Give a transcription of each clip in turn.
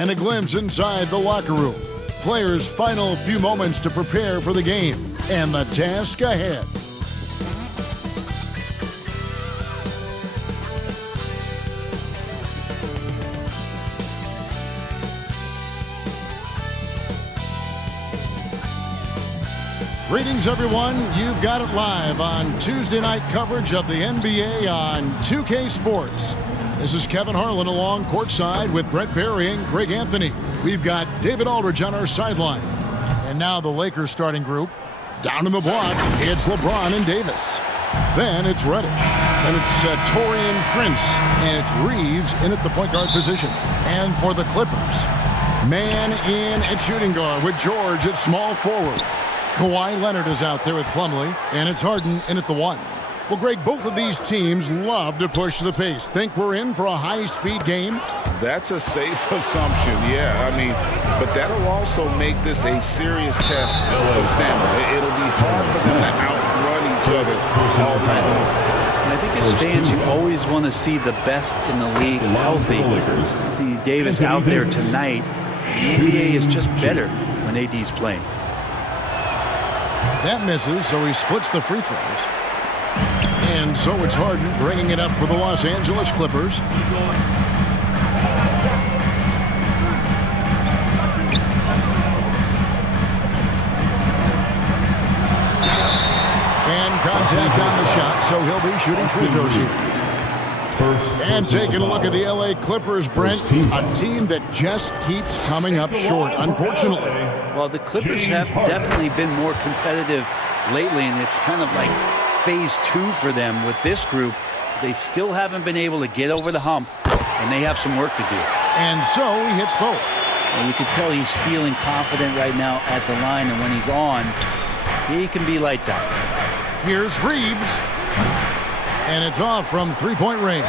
and a glimpse inside the locker room. Players' final few moments to prepare for the game and the task ahead. Greetings, everyone. You've got it live on Tuesday night coverage of the NBA on 2K Sports. This is Kevin Harlan along courtside with Brett Barry and Greg Anthony. We've got David Aldridge on our sideline. And now the Lakers starting group. Down in the block, it's LeBron and Davis. Then it's Reddish. Then it's Taurean Prince. And it's Reeves in at the point guard position. And for the Clippers, man in at shooting guard with George at small forward. Kawhi Leonard is out there with Plumlee, and it's Harden in at the 1. Well, Greg, both of these teams love to push the pace. Think we're in for a high-speed game? That's a safe assumption, yeah. I mean, but that'll also make this a serious test of stamina. It'll be hard for them to outrun each other all night long. And I think as fans, you always want to see the best in the league healthy. The Davis out there tonight. The NBA is just better when AD's playing. That misses, so he splits the free throws. And so it's Harden bringing it up for the Los Angeles Clippers. And contact on the shot, so he'll be shooting free throws here. And taking a look at the LA Clippers, Brent, a team that just keeps coming up short, unfortunately. Well, the Clippers have definitely been more competitive lately, and it's kind of like phase 2 for them with this group. They still haven't been able to get over the hump, and they have some work to do. And so he hits both. And you can tell he's feeling confident right now at the line, and when he's on, he can be lights out. Here's Reeves. And it's off from three-point range.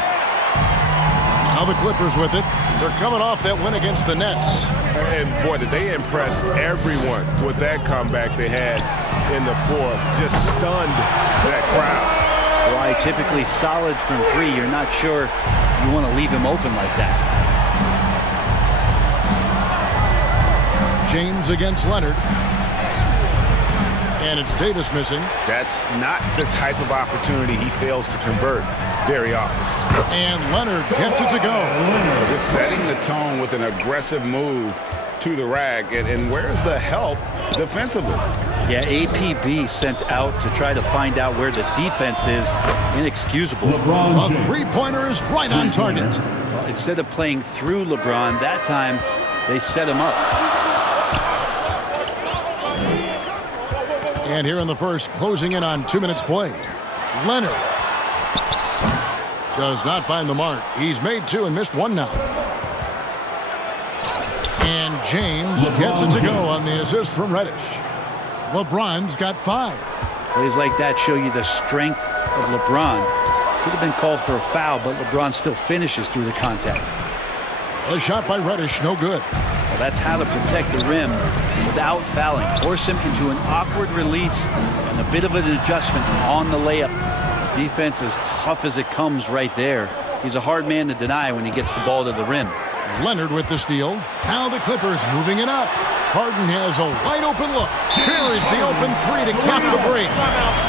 Now the Clippers with it. They're coming off that win against the Nets. And, boy, did they impress everyone with that comeback they had in the fourth. Just stunned that crowd. Kawhi typically solid from 3. You're not sure you want to leave him open like that. James against Leonard. And it's Davis missing. That's not the type of opportunity he fails to convert very often. And Leonard gets it to go. Just setting the tone with an aggressive move to the rack. And where's the help defensively? Yeah, APB sent out to try to find out where the defense is. Inexcusable. A three-pointer is right on target. Well, instead of playing through LeBron, that time they set him up. And here in the first, closing in on 2 minutes played. Leonard does not find the mark. He's made 2 and missed 1 now. And James gets it to go on the assist from Reddish. LeBron's got 5. Plays like that show you the strength of LeBron. Could have been called for a foul, but LeBron still finishes through the contact. A shot by Reddish, no good. Well, that's how to protect the rim without fouling. Force him into an awkward release and a bit of an adjustment on the layup. Defense as tough as it comes right there. He's a hard man to deny when he gets the ball to the rim. Leonard with the steal. Now the Clippers moving it up. Harden has a wide open look. Here is the open 3 to cap the break.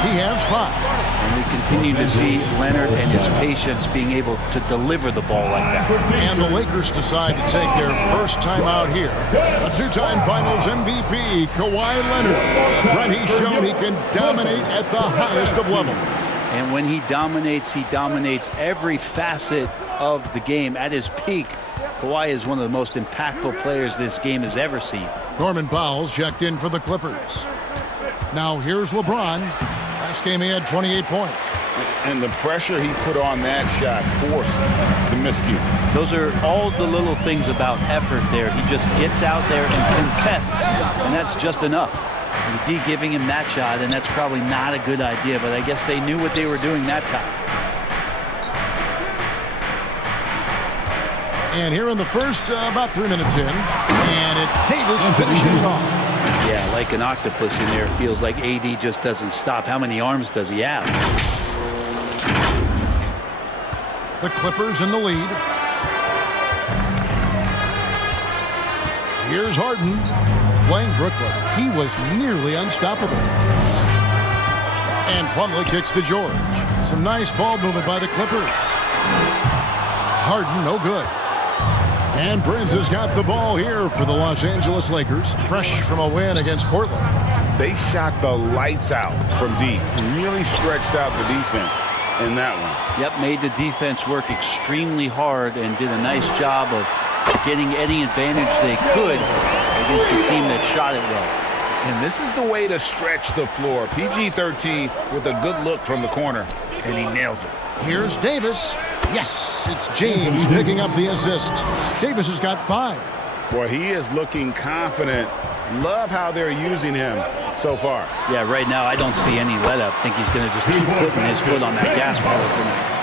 He has 5. And we continue to see Leonard and his patience being able to deliver the ball like that. And the Lakers decide to take their first time out here. A 2-time Finals MVP, Kawhi Leonard. When he's shown he can dominate at the highest of levels. And when he dominates every facet of the game at his peak. Kawhi is one of the most impactful players this game has ever seen. Norman Powell's checked in for the Clippers. Now here's LeBron. Last game he had 28 points. And the pressure he put on that shot forced the miscue. Those are all the little things about effort there. He just gets out there and contests, and that's just enough. The D giving him that shot, and that's probably not a good idea, but I guess they knew what they were doing that time. And here in the first, about 3 minutes in, and it's Davis finishing it off. Yeah, like an octopus in there. Feels like AD just doesn't stop. How many arms does he have? The Clippers in the lead. Here's Harden playing Brooklyn. He was nearly unstoppable. And Plumlee kicks to George. Some nice ball movement by the Clippers. Harden, no good. And Prince has got the ball here for the Los Angeles Lakers. Fresh from a win against Portland. They shot the lights out from deep. Really stretched out the defense in that one. Yep, made the defense work extremely hard and did a nice job of getting any advantage they could against the team that shot it well. And this is the way to stretch the floor. PG-13 with a good look from the corner, and he nails it. Here's Davis. Yes, it's James picking up the assist. Davis has got 5. Boy, he is looking confident. Love how they're using him so far. Yeah, right now I don't see any let up. I think he's going to just keep putting his foot on that gas pedal tonight.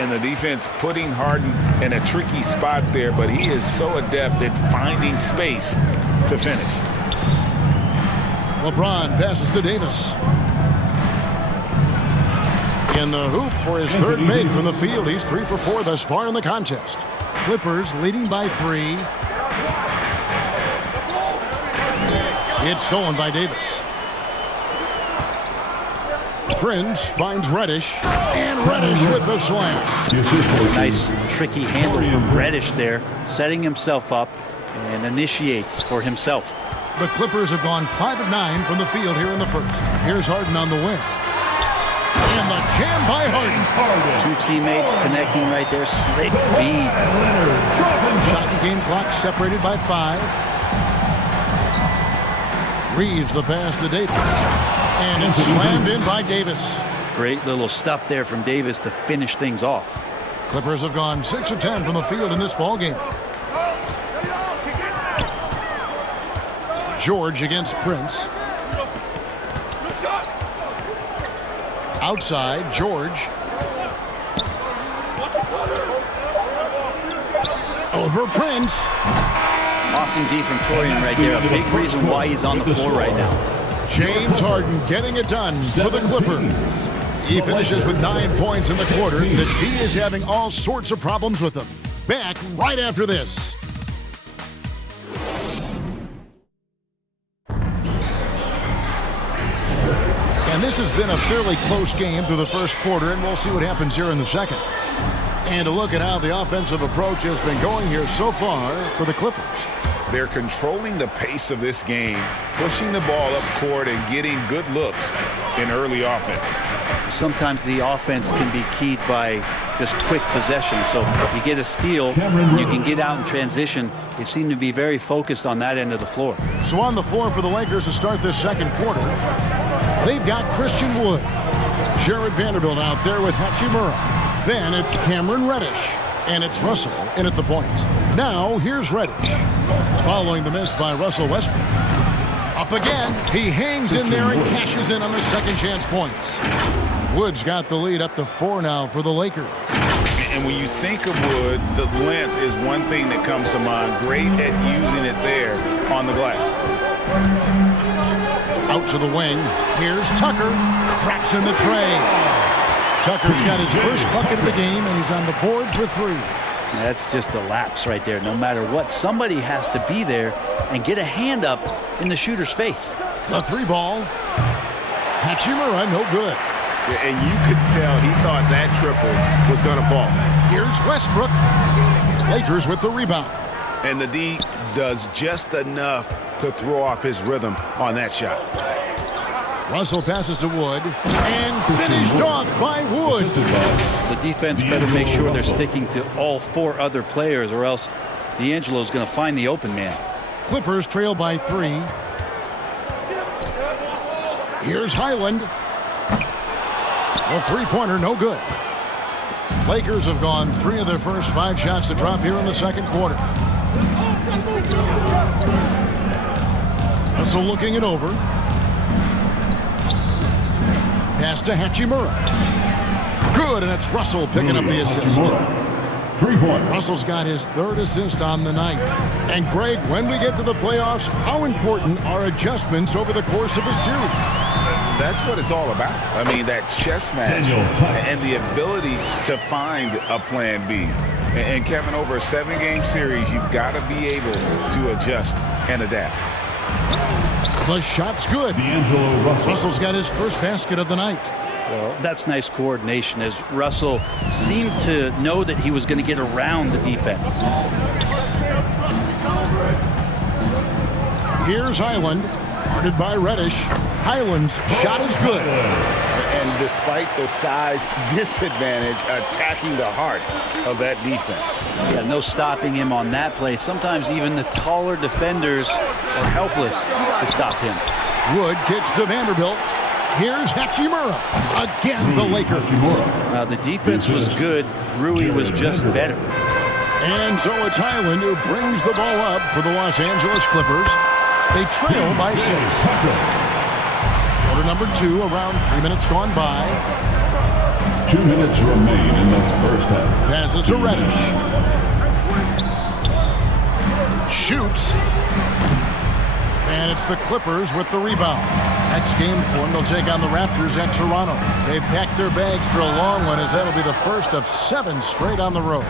And the defense putting Harden in a tricky spot there, but he is so adept at finding space to finish. LeBron passes to Davis. In the hoop for his third make from the field. He's 3 for 4 thus far in the contest. Clippers leading by 3. It's stolen by Davis. Prince finds Reddish, and Reddish with the slam. Nice tricky handle from Reddish there, setting himself up and initiates for himself. The Clippers have gone 5 of 9 from the field here in the first. Here's Harden on the wing. And the jam by Harden. 2 teammates connecting right there. Slick feed. Shot and game clock separated by 5. Reeves the pass to Davis. And it's slammed in by Davis. Great little stuff there from Davis to finish things off. Clippers have gone 6 of 10 from the field in this ballgame. George against Prince. Outside, George. Over Prince. Awesome D from Torian right there. A big reason why he's on the floor right now. James Harden getting it done for the Clippers. He finishes with 9 points in the quarter. The D is having all sorts of problems with him. Back right after this. And this has been a fairly close game through the first quarter, and we'll see what happens here in the second. And to look at how the offensive approach has been going here so far for the Clippers. They're controlling the pace of this game, pushing the ball up court and getting good looks in early offense. Sometimes the offense can be keyed by just quick possession. So you get a steal, you can get out in transition. They seem to be very focused on that end of the floor. So on the floor for the Lakers to start this second quarter, they've got Christian Wood. Jared Vanderbilt out there with Hachimura. Then it's Cameron Reddish. And it's Russell in at the point. Now here's Reddish. Following the miss by Russell Westbrook. Up again. He hangs in there and cashes in on the second chance points. Wood's got the lead up to 4 now for the Lakers. And when you think of Wood, the length is one thing that comes to mind. Great at using it there on the glass. Out to the wing. Here's Tucker. Drops in the tray. Tucker's got his first bucket of the game, and he's on the board for 3. That's just a lapse right there. No matter what, somebody has to be there and get a hand up in the shooter's face. The 3 ball. Hachimura, no good. And you could tell he thought that triple was going to fall. Here's Westbrook. Lakers with the rebound. And the D does just enough to throw off his rhythm on that shot. Russell passes to Wood, and finished off by Wood. The defense better make sure they're sticking to all 4 other players, or else D'Angelo's going to find the open man. Clippers trail by 3. Here's Highland. The 3-pointer, no good. Lakers have gone 3 of their first 5 shots to drop here in the second quarter. Russell looking it over. Pass to Hachimura. Good, and it's Russell picking up the assist. 3-point. Russell's got his 3rd assist on the night. And Greg, when we get to the playoffs, how important are adjustments over the course of a series? That's what it's all about. I mean, that chess match and the ability to find a plan B. And Kevin, over a 7-game series, you've got to be able to adjust and adapt. The shot's good. D'Angelo Russell. Russell's got his first basket of the night. Well, that's nice coordination as Russell seemed to know that he was going to get around the defense. Here's Highland, guarded by Reddish. Highland's shot is good. And despite the size disadvantage, attacking the heart of that defense. Yeah, no stopping him on that play. Sometimes even the taller defenders are helpless to stop him. Wood kicks to Vanderbilt. Here's Hachimura. Again, the Lakers. The defense was good. Rui was just better. And so it's Highland who brings the ball up for the Los Angeles Clippers. They trail by 6. Quarter number 2, around 3 minutes gone by. 2 minutes remain in the first half. Passes to Reddish. Shoots. And it's the Clippers with the rebound. Next game for them, they'll take on the Raptors at Toronto. They've packed their bags for a long one, as that'll be the first of 7 straight on the road.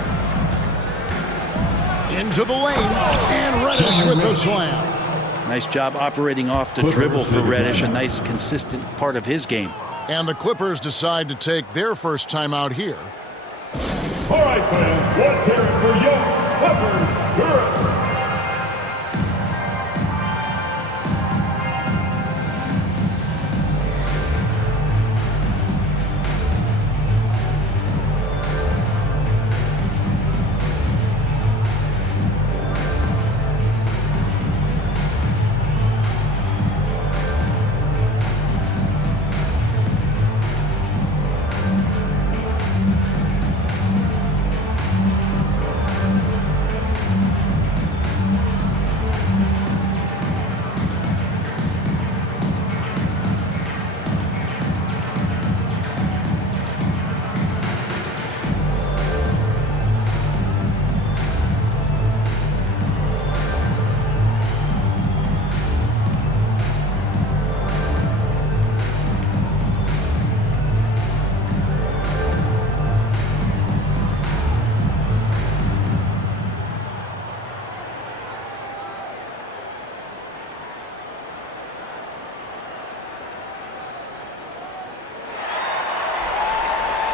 Into the lane, and Reddish with the slam. Nice job operating off the dribble for Reddish, a nice consistent part of his game. And the Clippers decide to take their first time out here. All right, fans, let's hear it for your Clippers Spirit.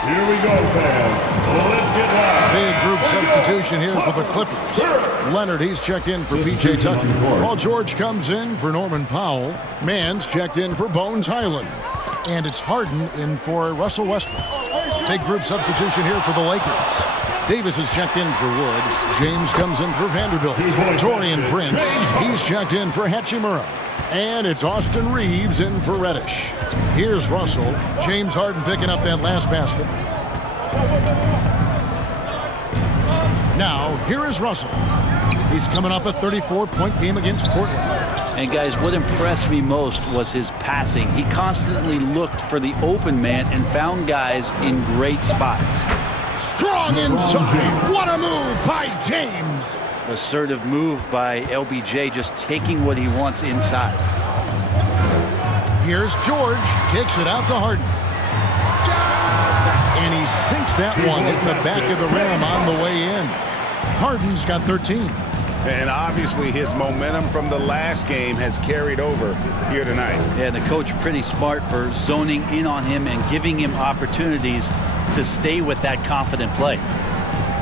Here we go, fans. Let's get live. Big group substitution here for the Clippers. Leonard, he's checked in for P.J. Tucker. Paul George comes in for Norman Powell. Mans checked in for Bones Highland. And it's Harden in for Russell Westbrook. Big group substitution here for the Lakers. Davis is checked in for Wood. James comes in for Vanderbilt. Taurean Prince, he's checked in for Hachimura. And it's Austin Reeves in for Reddish. Here's Russell. James Harden picking up that last basket. Now, here is Russell. He's coming off a 34-point game against Portland. And guys, what impressed me most was his passing. He constantly looked for the open man and found guys in great spots. Strong inside. What a move by James. Assertive move by LBJ, just taking what he wants inside. Here's George. Kicks it out to Harden. And he sinks that one in the back of the rim on the way in. Harden's got 13. And obviously his momentum from the last game has carried over here tonight. Yeah, the coach pretty smart for zoning in on him and giving him opportunities to stay with that confident play.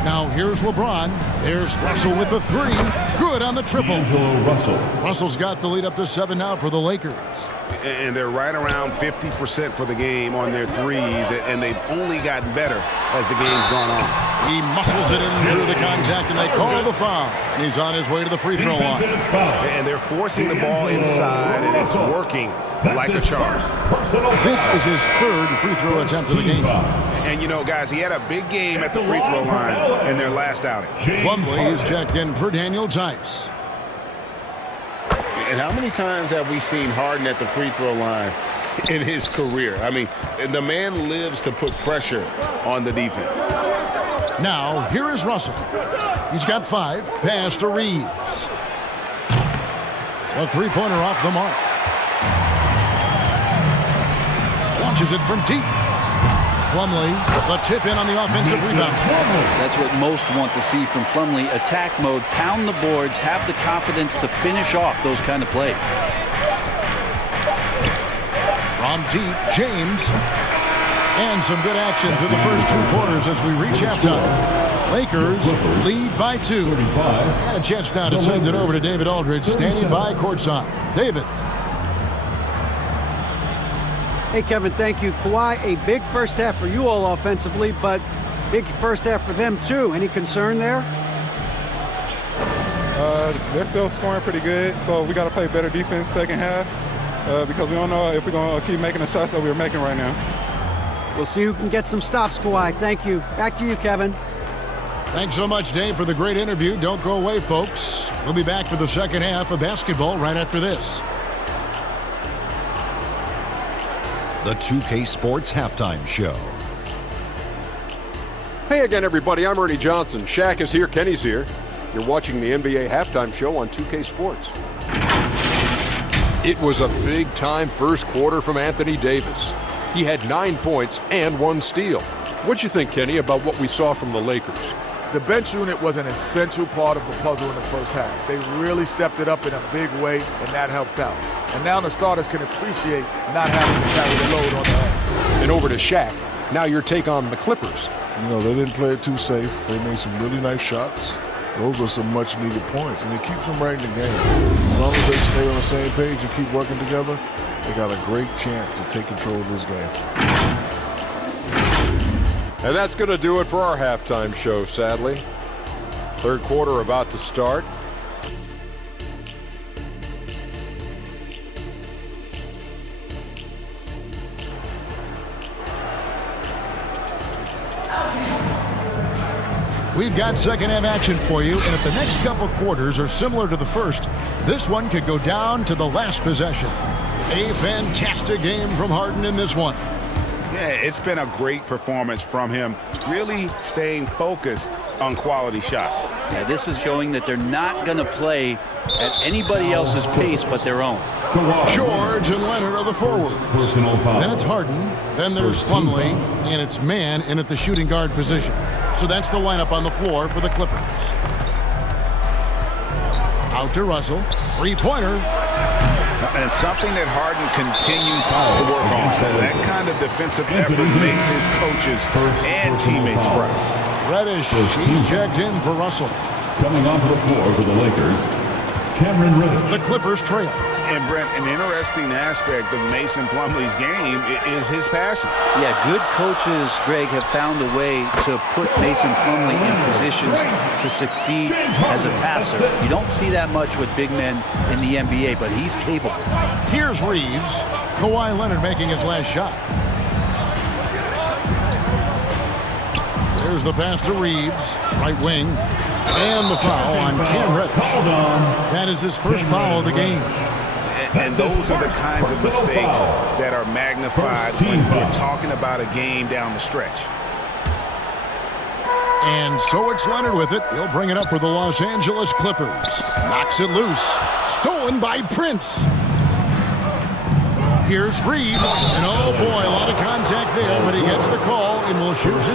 Now here's LeBron. There's Russell with the 3. Good on the triple. D'Angelo Russell. Russell's got the lead up to 7 now for the Lakers. And they're right around 50% for the game on their threes, and they've only gotten better as the game's gone on. He muscles it in through the contact, and they call the foul. He's on his way to the free throw line. And they're forcing the ball inside, and it's working like a charm. This is his 3rd free throw attempt of the game. And, you know, guys, he had a big game at the free throw line in their last outing. Plumlee is checked in for Daniel Tice. And how many times have we seen Harden at the free throw line in his career? I mean, the man lives to put pressure on the defense. Now, here is Russell. He's got 5. Pass to Reeves. A 3-pointer off the mark. Launches it from deep. Plumlee, the tip in on the offensive rebound. That's what most want to see from Plumlee. Attack mode, pound the boards, have the confidence to finish off those kind of plays. From deep, James. And some good action through the first 2 quarters as we reach halftime. Lakers lead by 2. And a chance now to send it over to David Aldridge, standing by courtside. David. Hey, Kevin, thank you. Kawhi, a big first half for you all offensively, but big first half for them, too. Any concern there? They're still scoring pretty good, so we got to play better defense second half because we don't know if we're going to keep making the shots that we're making right now. We'll see who can get some stops, Kawhi. Thank you. Back to you, Kevin. Thanks so much, Dave, for the great interview. Don't go away, folks. We'll be back for the second half of basketball right after this. The 2K Sports Halftime Show. Hey again, everybody. I'm Ernie Johnson. Shaq is here. Kenny's here. You're watching the NBA Halftime Show on 2K Sports. It was a big-time first quarter from Anthony Davis. He had 9 points and 1 steal. What'd you think, Kenny, about what we saw from the Lakers? The bench unit was an essential part of the puzzle in the first half. They really stepped it up in a big way, and that helped out. And now the starters can appreciate not having to carry the load on their own. And over to Shaq. Now your take on the Clippers. You know, they didn't play it too safe. They made some really nice shots. Those are some much-needed points, and it keeps them right in the game. As long as they stay on the same page and keep working together, they got a great chance to take control of this game. And that's going to do it for our halftime show, sadly. Third quarter about to start. We've got second half action for you, and if the next couple quarters are similar to the first, this one could go down to the last possession. A fantastic game from Harden in this one. Yeah, it's been a great performance from him, really staying focused on quality shots. Yeah, this is showing that they're not going to play at anybody else's pace but their own. George and Leonard are the forward. Then it's Harden. Then there's Plumlee, and it's Mann in at the shooting guard position. So that's the lineup on the floor for the Clippers. Out to Russell. Three-pointer. And something that Harden continues to work on. That kind of defensive effort makes his coaches and teammates proud. Reddish, he's checked in for Russell. Coming onto the floor for the Lakers, Cameron Reddish. The Clippers trail. And Brent, an interesting aspect of Mason Plumlee's game is his passing. Yeah, good coaches, Greg, have found a way to put Mason Plumlee in positions to succeed as a passer. You don't see that much with big men in the NBA, but he's capable. Here's Reeves. Kawhi Leonard making his last shot. There's the pass to Reeves, right wing. And the foul on Cam Reddish. That is his first foul of the game. And those are the kinds of mistakes that are magnified when we're talking about a game down the stretch. And so it's Leonard with it. He'll bring it up for the Los Angeles Clippers. Knocks it loose. Stolen by Prince. Here's Reeves. And oh boy, a lot of contact there, but he gets the call and will shoot two.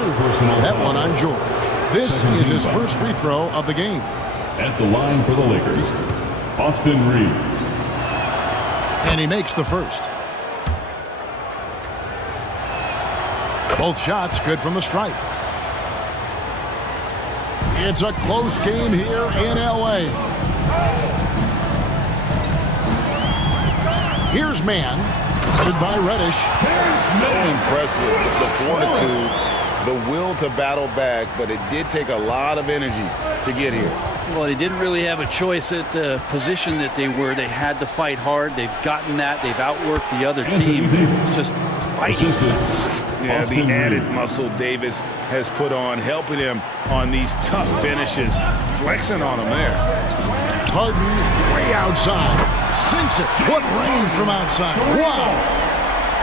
That one on George. This is his first free throw of the game. At the line for the Lakers, Austin Reeves. And he makes the first. Both shots good from the stripe. It's a close game here in LA. Here's Mann, headed by Reddish. So impressive, the fortitude, the will to battle back, but it did take a lot of energy to get here. Well, they didn't really have a choice at the position that they were. They had to fight hard. They've gotten that. They've outworked the other team. Just fighting. Yeah, the added muscle Davis has put on, helping him on these tough finishes, flexing on him there. Harden way outside. Sinks it. What range from outside. Wow.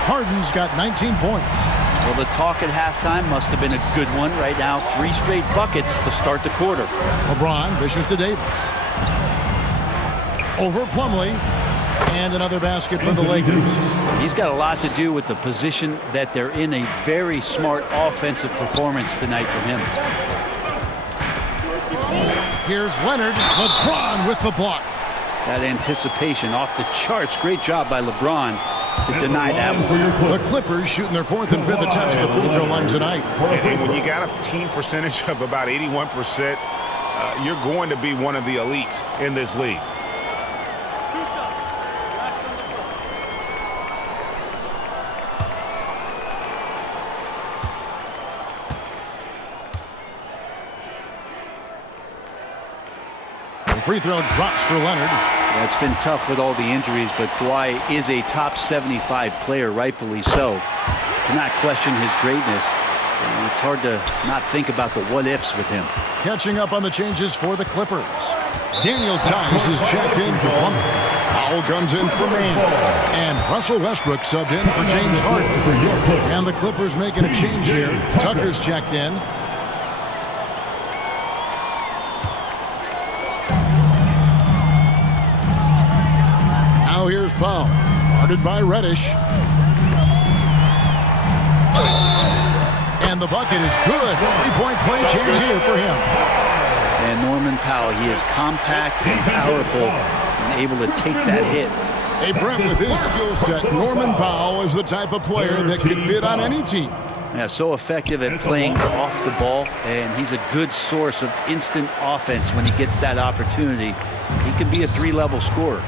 Harden's got 19 points. Well, the talk at halftime must have been a good one. Right now, 3 straight buckets to start the quarter. LeBron dishes to Davis. Over Plumlee. And another basket for the Lakers. He's got a lot to do with the position that they're in. A very smart offensive performance tonight from him. Here's Leonard. LeBron with the block. That anticipation off the charts. Great job by LeBron to deny that one. The Clippers shooting their 4th and 5th attempts at the free throw line tonight. And when you got a team percentage of about 81%, you're going to be one of the elites in this league. The free throw drops for Leonard. Yeah, it's been tough with all the injuries, but Kawhi is a top 75 player, rightfully so. Cannot question his greatness. And it's hard to not think about the what-ifs with him. Catching up on the changes for the Clippers. Daniel Tice is checked in for Plummer. Powell comes in for Mann. And Russell Westbrook subbed in for James Harden. And the Clippers making a change here. Tucker's checked in. Now here's Powell. Guarded by Reddish. And the bucket is good. 3-point play chance here for him. And Norman Powell, he is compact and powerful and able to take that hit. Hey, Brent, with his skill set, Norman Powell is the type of player that could fit on any team. Yeah, so effective at playing off the ball, and he's a good source of instant offense when he gets that opportunity. He could be a 3-level scorer.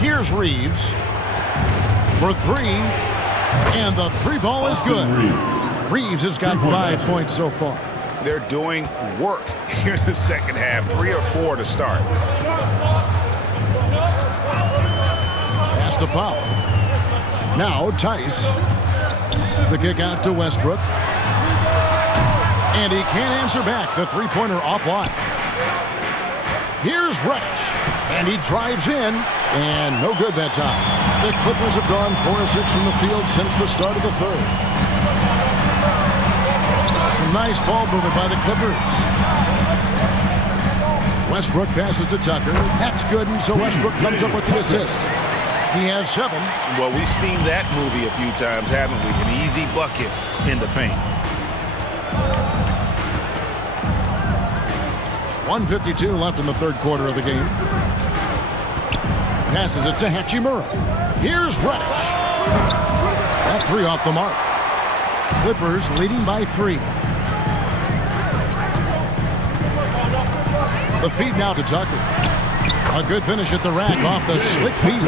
Here's Reeves for 3, and the 3 ball is good. Reeves has got 5 points so far. They're doing work here in the second half. 3 or 4 to start. Pass to Powell. Now Tice. The kick out to Westbrook. And he can't answer back. The 3-pointer offline. Here's Reddish. And he drives in. And no good that time. The Clippers have gone 4 of 6 from the field since the start of the third. Some nice ball movement by the Clippers. Westbrook passes to Tucker. That's good, and so Westbrook comes up with the assist. He has 7. Well, we've seen that movie a few times, haven't we? An easy bucket in the paint. 1:52 left in the third quarter of the game. Passes it to Hachimura. Here's Reddish. That 3 off the mark. Clippers leading by 3. The feed now to Tucker. A good finish at the rack off the slick feed.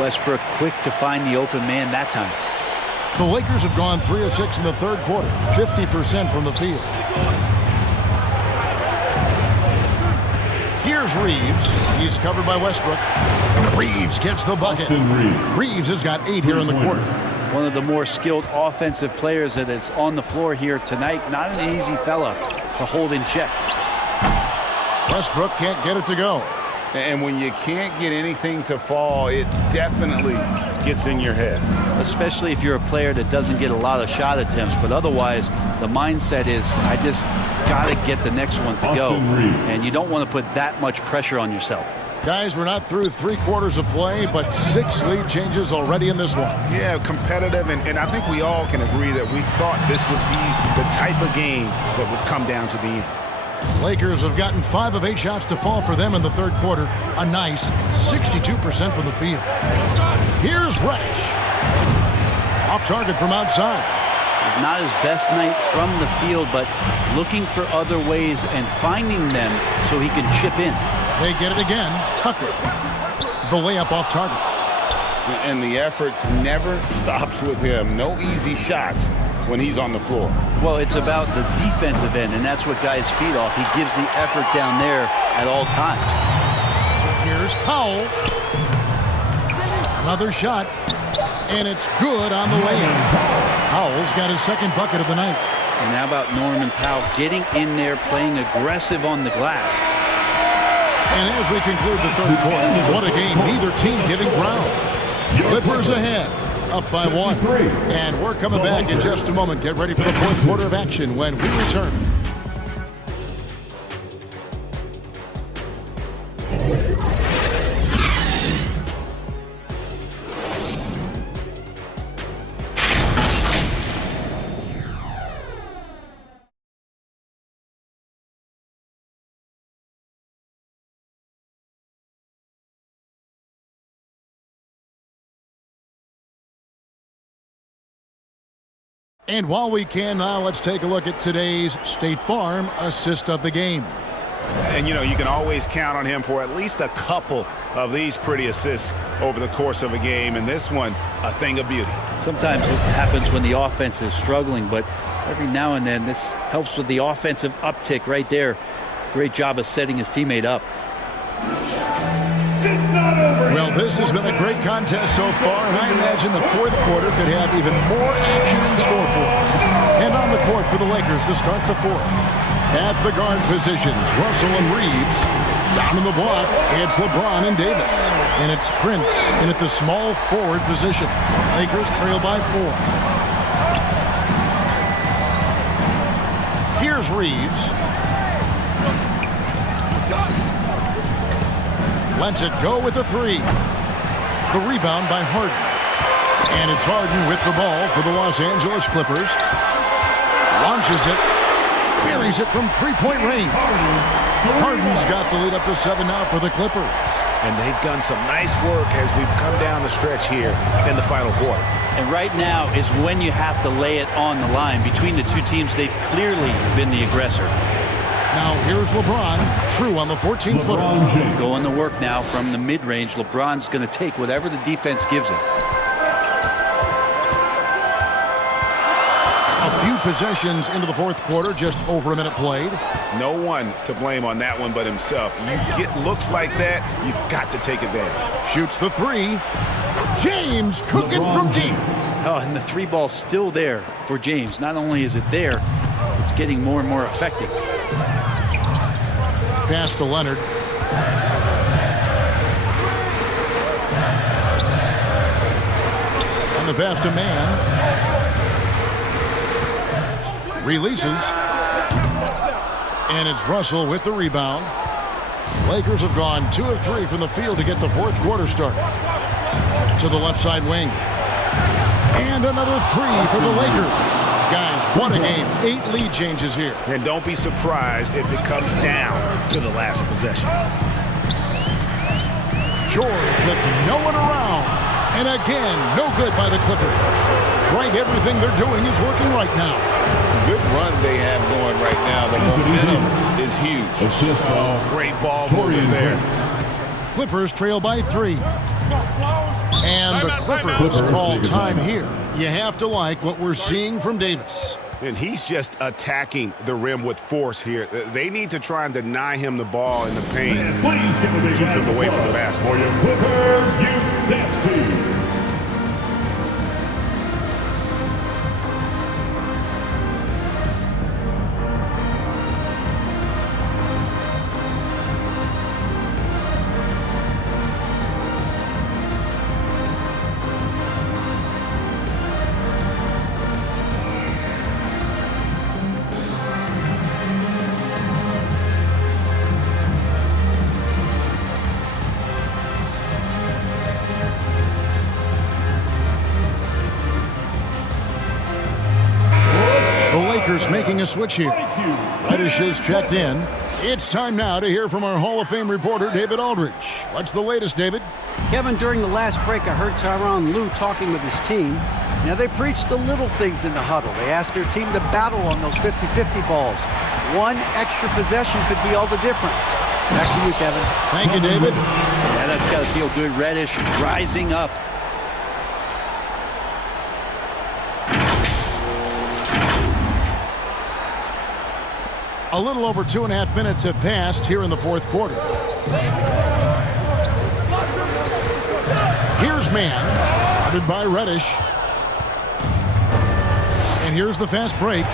Westbrook quick to find the open man that time. The Lakers have gone 3 of 6 in the third quarter, 50% from the field. Here's Reeves. He's covered by Westbrook. Reeves gets the bucket. Reeves has got 8 here in the quarter. One of the more skilled offensive players that is on the floor here tonight. Not an easy fella to hold in check. Westbrook can't get it to go. And when you can't get anything to fall, it definitely gets in your head. Especially if you're a player that doesn't get a lot of shot attempts. But otherwise, the mindset is, I just got to get the next one to go. And you don't want to put that much pressure on yourself. Guys, we're not through 3 quarters of play, but 6 lead changes already in this one. Yeah, competitive, and I think we all can agree that we thought this would be the type of game that would come down to the end. Lakers have gotten 5 of 8 shots to fall for them in the third quarter. A nice 62% from the field. Here's Reddish. Off target from outside. Not his best night from the field, but looking for other ways and finding them so he can chip in. They get it again. Tucker. The layup off target. And the effort never stops with him. No easy shots when he's on the floor. Well, it's about the defensive end, and that's what guys feed off. He gives the effort down there at all times. Here's Powell. Another shot, and it's good on the way in. Powell's got his second bucket of the night. And how about Norman Powell getting in there, playing aggressive on the glass. And as we conclude the third quarter, what a game, neither team giving ground. Clippers ahead, up by 1. And we're coming back in just a moment. Get ready for the fourth quarter of action when we return. And while we can now, let's take a look at today's State Farm assist of the game. And, you know, you can always count on him for at least a couple of these pretty assists over the course of a game. And this one, a thing of beauty. Sometimes it happens when the offense is struggling, but every now and then this helps with the offensive uptick right there. Great job of setting his teammate up. Well, this has been a great contest so far, and I imagine the fourth quarter could have even more action in store for us. And on the court for the Lakers to start the fourth. At the guard positions, Russell and Reeves. Down in the block, it's LeBron and Davis. And it's Prince in at the small forward position. Lakers trail by 4. Here's Reeves. Lets it go with the 3. The rebound by Harden. And it's Harden with the ball for the Los Angeles Clippers. Launches it. Buries it from three-point range. Harden's got the lead up to 7 now for the Clippers. And they've done some nice work as we've come down the stretch here in the final quarter. And right now is when you have to lay it on the line. Between the two teams, they've clearly been the aggressor. Now here's LeBron, true on the 14-footer. Going to work now from the mid-range. LeBron's going to take whatever the defense gives him. A few possessions into the fourth quarter, just over a minute played. No one to blame on that one but himself. You get looks like that, you've got to take advantage. Shoots the 3. James cooking from deep. Oh, and the 3 ball's still there for James. Not only is it there, it's getting more and more effective. Pass to Leonard. And the pass to Mann. Releases. And it's Russell with the rebound. Lakers have gone 2 of 3 from the field to get the fourth quarter started. To the left side wing. And another 3 for the Lakers. Guys, what a game. 8 lead changes here. And don't be surprised if it comes down to the last possession. George with no one around. And again, no good by the Clippers. Right, everything they're doing is working right now. Good run they have going right now. The momentum is huge. Great ball movement there. Clippers trail by 3. And the Clippers call time here. You have to like what we're seeing from Davis. And he's just attacking the rim with force here. They need to try and deny him the ball in the paint. Keep him away from the basket. For your Clippers, you dance team. Making a switch here. Reddish is checked in. It's time now to hear from our Hall of Fame reporter, David Aldridge. What's the latest, David? Kevin, during the last break, I heard Tyronn Lue talking with his team. Now, they preached the little things in the huddle. They asked their team to battle on those 50-50 balls. One extra possession could be all the difference. Back to you, Kevin. Thank you, David. Yeah, that's got to feel good. Reddish rising up. A little over 2.5 minutes have passed here in the fourth quarter. Here's Mann, guarded by Reddish. And here's the fast break.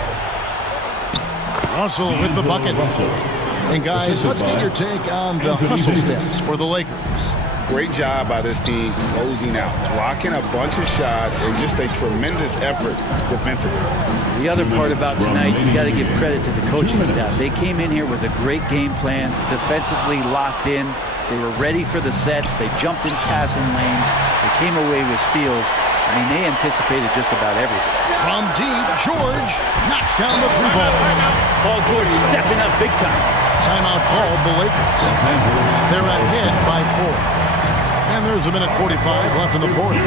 Russell with the bucket. And guys, let's get your take on the hustle stats for the Lakers. Great job by this team closing out, blocking a bunch of shots, and just a tremendous effort defensively. The other part about tonight, you got to give credit to the coaching staff. They came in here with a great game plan, defensively locked in. They were ready for the sets. They jumped in passing lanes. They came away with steals. I mean, they anticipated just about everything. From deep, George knocks down the 3 ball. Paul George stepping up big time. Timeout called the Lakers. They're ahead by 4. And Here's a minute 45 left in the fourth. Come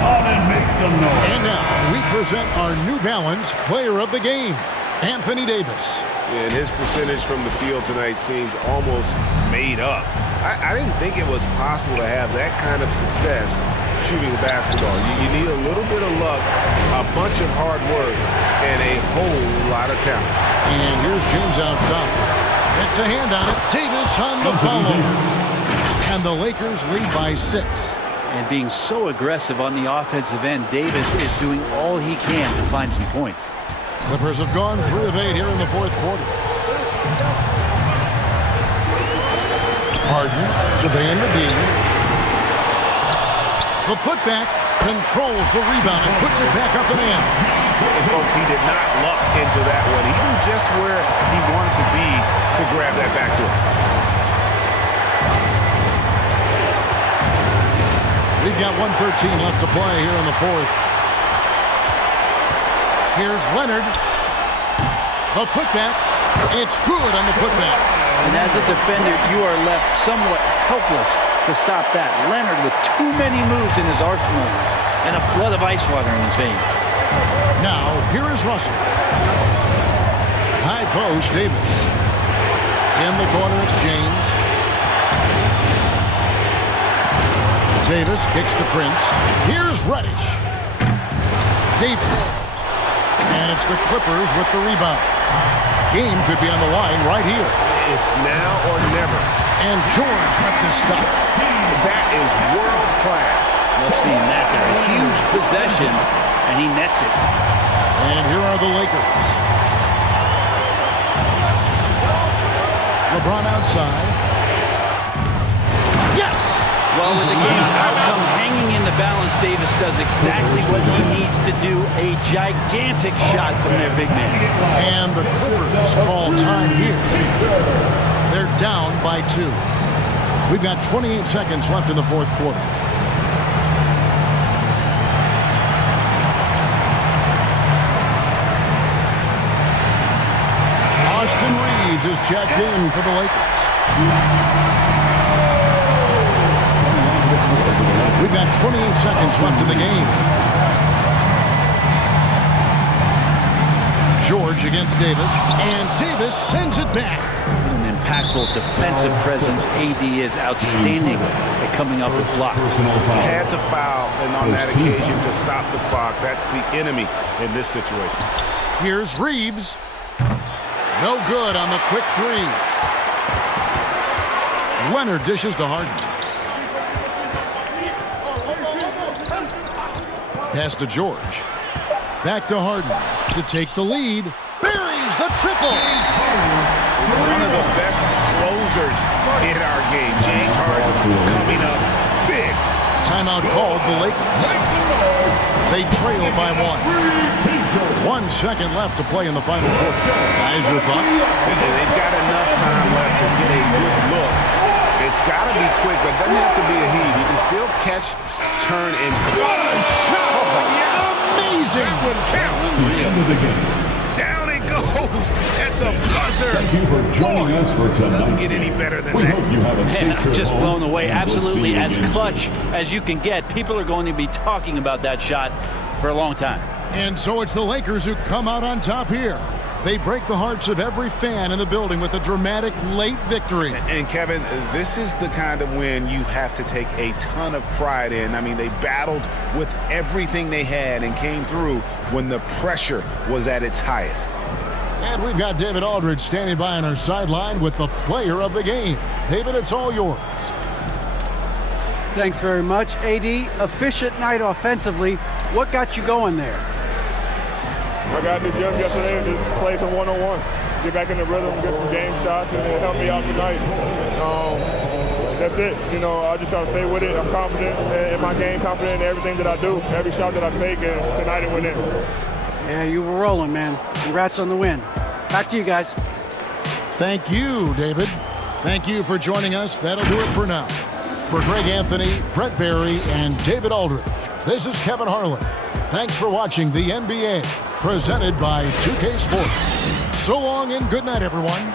on and make some noise. And now we present our New Balance player of the game, Anthony Davis. And his percentage from the field tonight seems almost made up. I didn't think it was possible to have that kind of success shooting the basketball. You need a little bit of luck, a bunch of hard work, and a whole lot of talent. And here's James outside. It's a hand on it. Davis on the follow. And the Lakers lead by 6. And being so aggressive on the offensive end, Davis is doing all he can to find some points. Clippers have gone 3 of 8 here in the fourth quarter. Harden, Saban Medine. The putback controls the rebound and puts it back up and in. And folks, he did not luck into that one. He knew just where he wanted to be to grab that backdoor. We've got 1:13 left to play here in the fourth. Here's Leonard. The putback. It's good on the putback. And as a defender, you are left somewhat helpless to stop that. Leonard with too many moves in his arsenal and a flood of ice water in his veins. Now, here is Russell. High post, Davis. In the corner, it's James. Davis kicks to Prince. Here's Reddish. Davis. And it's the Clippers with the rebound. Game could be on the line right here. It's now or never. And George with the stuff. That is world class. Love seeing that there. A huge possession, and he nets it. And here are the Lakers. LeBron outside. Yes! Well, with the game's outcome hanging in the balance, Davis does exactly what he needs to do. A gigantic shot from their big man. And the Clippers call time here. They're down by 2. We've got 28 seconds left in the fourth quarter. Austin Reeves is checked in for the Lakers. We've got 28 seconds left in the game. George against Davis, and Davis sends it back. An impactful defensive presence. AD is outstanding at coming up with blocks. He had to foul, and on that occasion to stop the clock. That's the enemy in this situation. Here's Reeves. No good on the quick 3. Leonard dishes to Harden. Pass to George. Back to Harden to take the lead. Buries the triple. One of the best closers in our game. James Harden coming up big. Timeout called the Lakers. They trail by 1. 1 second left to play in the final quarter. Guys, your thoughts? They've got enough time left to get a good look. It's got to be quick, but it doesn't have to be a heave. You can still catch, turn, and what a shot! Amazing! That would count. End of the game. Down it goes at the buzzer. Thank you for joining us for tonight. Doesn't get any better than we that. hope you have a Man, I'm just blown away. Absolutely as clutch clutch as you can get. People are going to be talking about that shot for a long time. And so it's the Lakers who come out on top here. They break the hearts of every fan in the building with a dramatic late victory. And Kevin, this is the kind of win you have to take a ton of pride in. I mean, they battled with everything they had and came through when the pressure was at its highest. And we've got David Aldridge standing by on our sideline with the player of the game. David, it's all yours. Thanks very much. AD, efficient night offensively. What got you going there? I got in the gym yesterday and just played some one-on-one. Get back in the rhythm, get some game shots, and it helped me out tonight. That's it. You know, I just try to stay with it. I'm confident in my game, confident in everything that I do, every shot that I take, and tonight it went in. Yeah, you were rolling, man. Congrats on the win. Back to you guys. Thank you, David. Thank you for joining us. That'll do it for now. For Greg Anthony, Brett Barry, and David Aldridge, this is Kevin Harlan. Thanks for watching the NBA, presented by 2K Sports. So long and good night, everyone.